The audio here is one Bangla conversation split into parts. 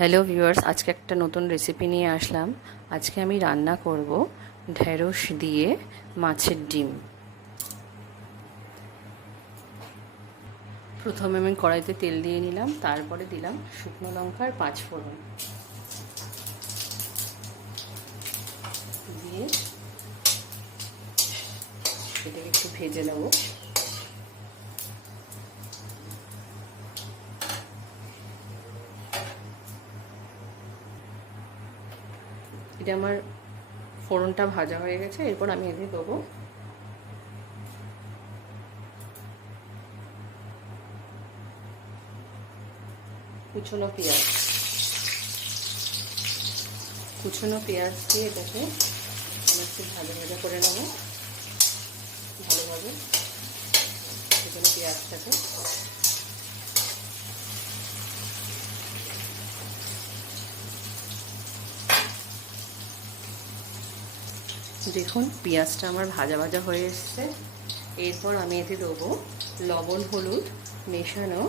হ্যালো ভিউয়ার্স, আজকে একটা নতুন রেসিপি নিয়ে আসলাম। আজকে আমি রান্না করব ঢেঁড়স দিয়ে মাছের ডিম। প্রথমে আমি কড়াইতে তেল দিয়ে নিলাম, তারপরে দিলাম শুকনো লঙ্কা আর 5 ফোড়ন দিয়ে এটাকে একটু ভেজে নেব। এটা আমার ফোড়নটা ভাজা হয়ে গেছে। এরপর আমি এতে দেবো কুচনো পেঁয়াজ। কুচনো পেঁয়াজ দিয়ে এটাকে আমি একটু ভাজা ভাজা করে নেব ভালোভাবে। কুচনো পেঁয়াজটাকে দেখুন পেঁয়াজটা আমার ভাজা ভাজা হয়ে এসছে। এরপর আমি এতে দেবো লবণ হলুদ মেশানো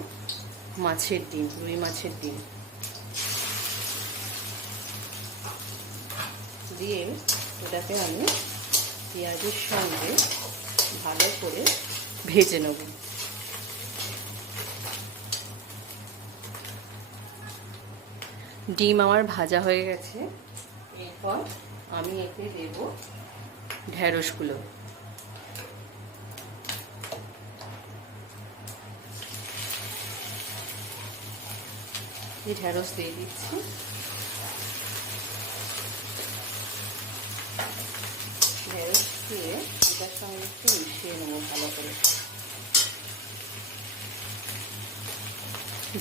মাছের ডিম, রুই মাছের ডিম দিয়ে এটাকে আমি পেঁয়াজের সঙ্গে ভালো করে ভেজে নেব। ডিম আমার ভাজা হয়ে গেছে। এরপর আমি এতে দেব ঢেঁড়সগুলো। এই ঢেঁড়স দিয়ে দিচ্ছি। ঢেঁড়স দিয়ে এটার সঙ্গে একটু মিশিয়ে নেব ভালো করে।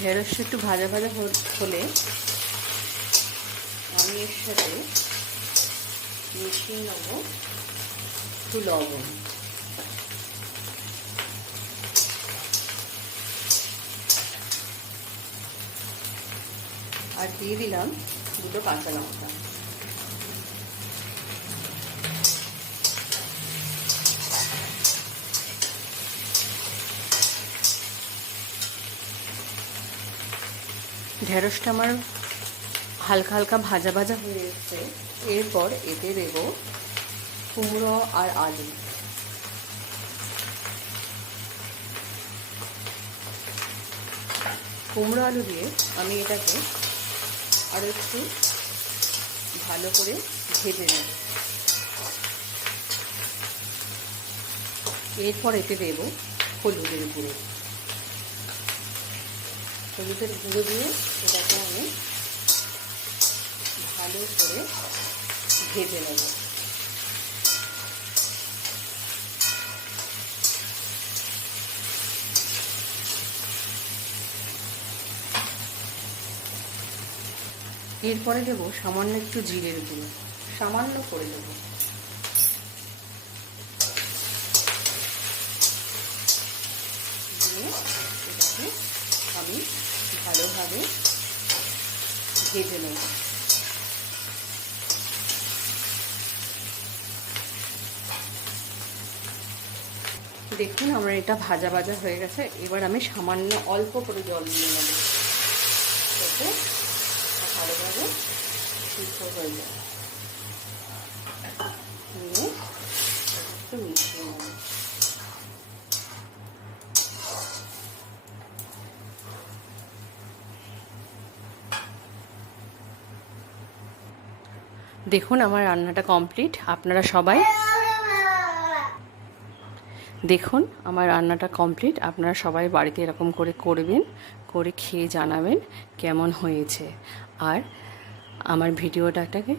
ঢেঁড়স একটু ভাজা ভাজা হলে আমি এর সাথে মিশিয়ে নেব একটু লবণ। আর দিয়ে দিলাম দুটো কাঁচা লঙ্কা। ঢেঁড়সটা আমার হালকা হালকা ভাজা ভাজা হয়ে এসছে। এরপর এতে দেব কুমড়ো আর আলু। কুমড়ো আলু দিয়ে আমি এটাকে আরও একটু ভালো করে ভেজে নেব। এরপর এতে দেব হলুদের গুঁড়ো। হলুদের গুঁড়ো দিয়ে এটাকে আমি ভালো করে ভেজে নেব। এরপরে দেব সামান্য একটু জিরের গুঁড়ো, সামান্য করে দেব। দিয়ে এটাকে আমি ভালোভাবে ভেজে নেব। দেখুন আমার এটা ভাজা ভাজা হয়ে গেছে। এবার আমি সামান্য অল্প করে জল দিয়ে নেব, যাতে ভালোভাবে সিদ্ধ হয়ে যায়। নিয়ে একটু মিশিয়ে নেব। দেখুন আমার রান্নাটা কমপ্লিট। আপনারা সবাই দেখুন আমার রান্নাটা কমপ্লিট। আপনারা সবাই বাড়িতে এরকম করে করবেন, করে খেয়ে জানাবেন কেমন হয়েছে। আর আমার ভিডিওটাকে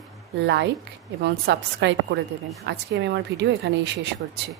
লাইক এবং সাবস্ক্রাইব করে দেবেন। আজকে আমি আমার ভিডিও এখানেই শেষ করছি।